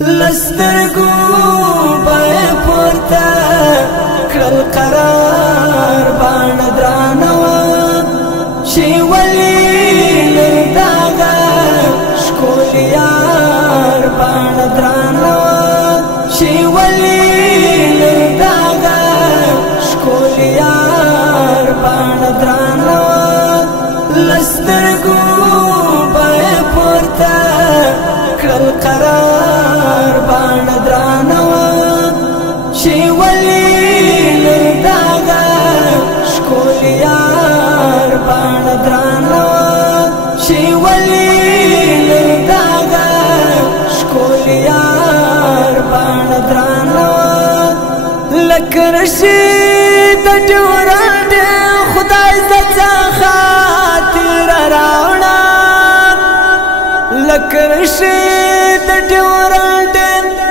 لسترګو به پورته کړل قرار باندې درانه چې ولي داغه ښکلی یار باندې درانه چې ولي داغه ښکلی یار باندې درانه لسترګو به پورته کړل قرار باندې درانه چې ولي داغه ښکلی یار باندې درانه چې ولي داغه ښکلی یار باندې درانه لکه رشید د ډیورنډ خدای زړه خاطر راوړه لکه رشید د ډیورنډ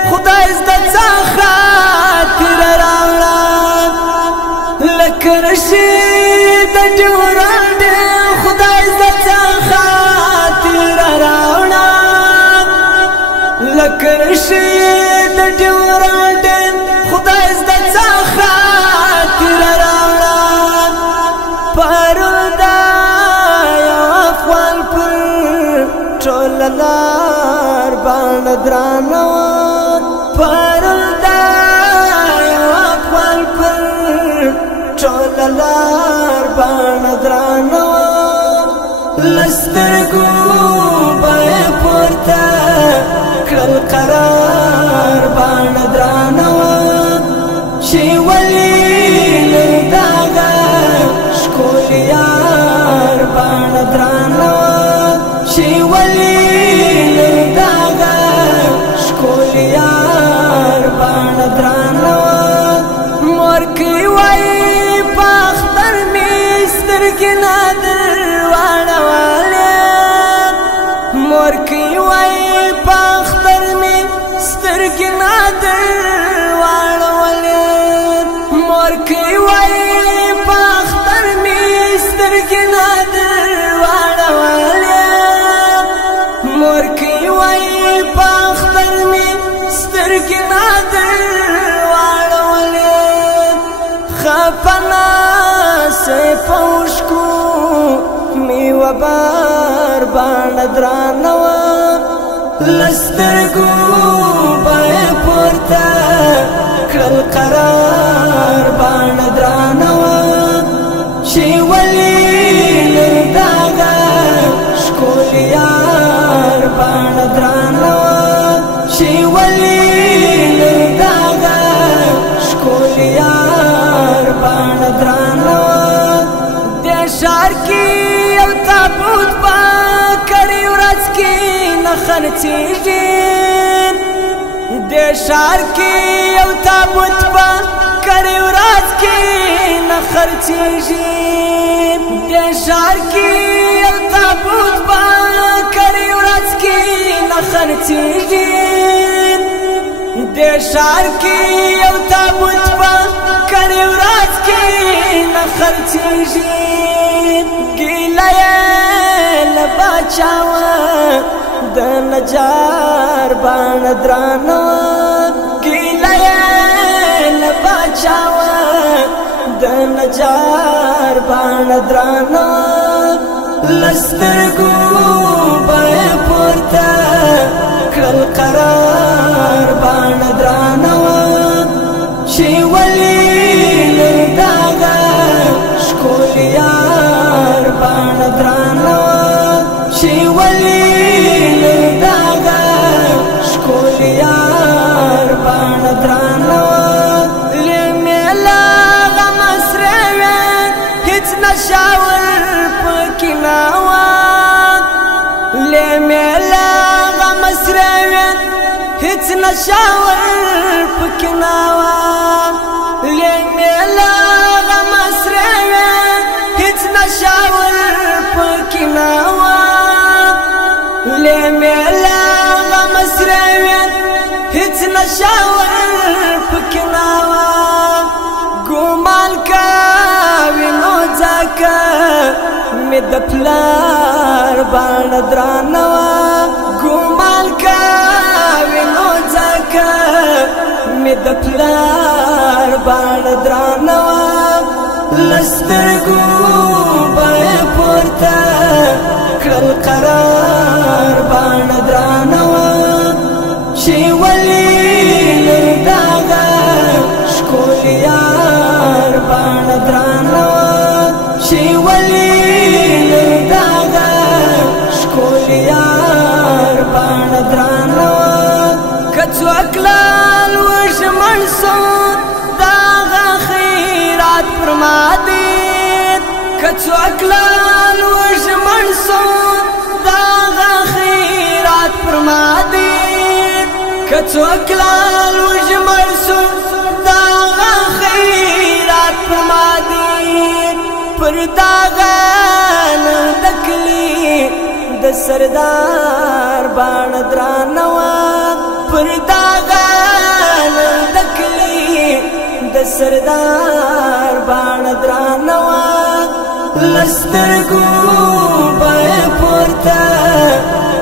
خدای زړه خاطر راوړه لکه رشید د ډیورنډ خدای زړه خاطر راوړه لکه رشید د ډیورنډ خدای زړه خاطر راوړه پردا یو افغان پر ټول لار باندې درانه پردا یو افغان پر ټول لار باندې درانه لسترګو به پورته کړل قرار باندې درانه چې ولي داغه ښکلی یار باندې درانه چې ولي داغه ښکلی یار باندې درانه مور کې وای په اختر مې سترګې نادر واړولې مور کې وای په اختر مې سترګې نادر واړولې مور کې وای په اختر مې سترګې نادر واړولې مور کې وای په اختر مې سترګې نادر واړولې خپنا سه پوشکو می وبار باندې درانه لسترګو به پورته کړل قرار باندې درانه چې ولي داغه ښکلی یار باندې درانه چې ولي داغه ښکلی یار باندې درانه د ښار کې یو تابوت په کړي ورځ کې نه خرڅېږي د ښار کې یو تابوت په کړي ورځ کې نه خرڅېږي د ښار کې یو تابوت په کړي ورځ کې نه خرڅېږي د ښار کې یو تابوت په کړي ورځ کې نه خرڅېږي ګیله یې له باچاوه د نجار باندې درانه ګیله یې له باچاوه د نجار باندې درانه لسترګو به پورته کړل قرار باندې درانه چې ولي داغه ښکلی یار باندې درانه چې ولي داغه ښکلی یار باندې درانه لمیلا غم سره هیڅ نشاور پکې ناوه لمیلا غم سره هیڅ نشاور پکې ناوه لمیلا غم سره هیڅ نشاور پکې ناوه لمیلا غم سره هیڅ نشاور پکې ناوه ګومان کوي نو ځکه مې د پلار باندې درانه ګومان کوي نو د پلار باڼه درانه وه لسترګو به یې پورته کړل قرار باڼه درانه وه چې ولې نن د هغه ښکلي یار باڼه درانه وه چې ولې نن د هغه ښکلي یار باڼه درانه وه که څوک لال وژمن سو د هغه خیرات پر ما دی که څوک لال وژمن سو د هغه خیرات پر ما دی که څوک لال وژمن سو د هغه خیرات پر ما دی پر داغه نن د کلي د سردار باڼه درانه وه پر داغه نن د کلي د سردار باڼه درانه وه لسترګو به یې پورته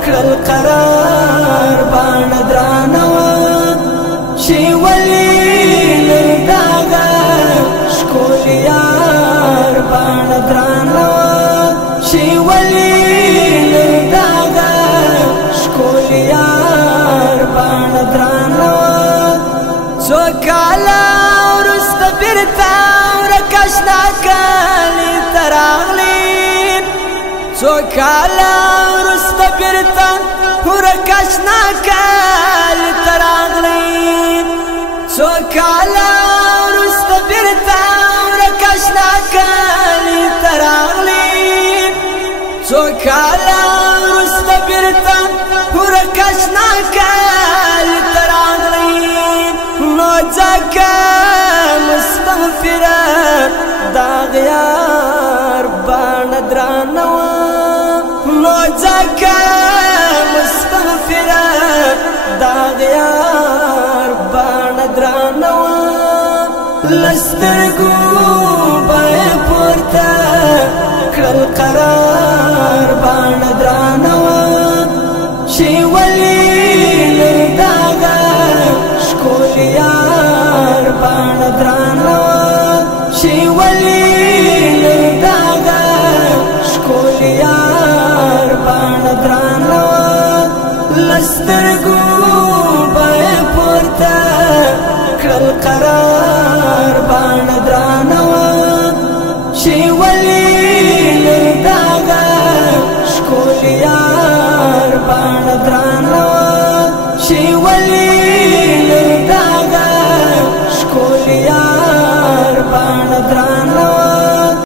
کړل قرار باڼه درانه وه چې ولې نن د هغه ښکلي یار باڼه درانه وه چې ولې نن د هغه ښکلي یار باڼه درانه وه څو کاله وروسته بېرته ورک اشنا کلي ته راغلې څو کاله وروسته بېرته ورک اشنا کلي ته راغلې څو کاله وروسته بېرته ورک اشنا کلي ته راغلې څو کاله وروسته بېرته ورک اشنا کلي ته راغلې نو ځکه مستغفره د هغه یار باڼه درانه وه نو ځکه مستغفره د هغه یار باڼه درانه وه لسترګو به یې پورته کړل قرار باڼه درانه وه چې ولې نن د هغه ښکلي یار باڼه درانه وه چې ولې نن د هغه ښکلي یار باڼه درانه وه لسترګو به یې پورته کړل قرار باڼه درانه وه چې ولې نن د هغه ښکلي یار باڼه درانه وه چې ولې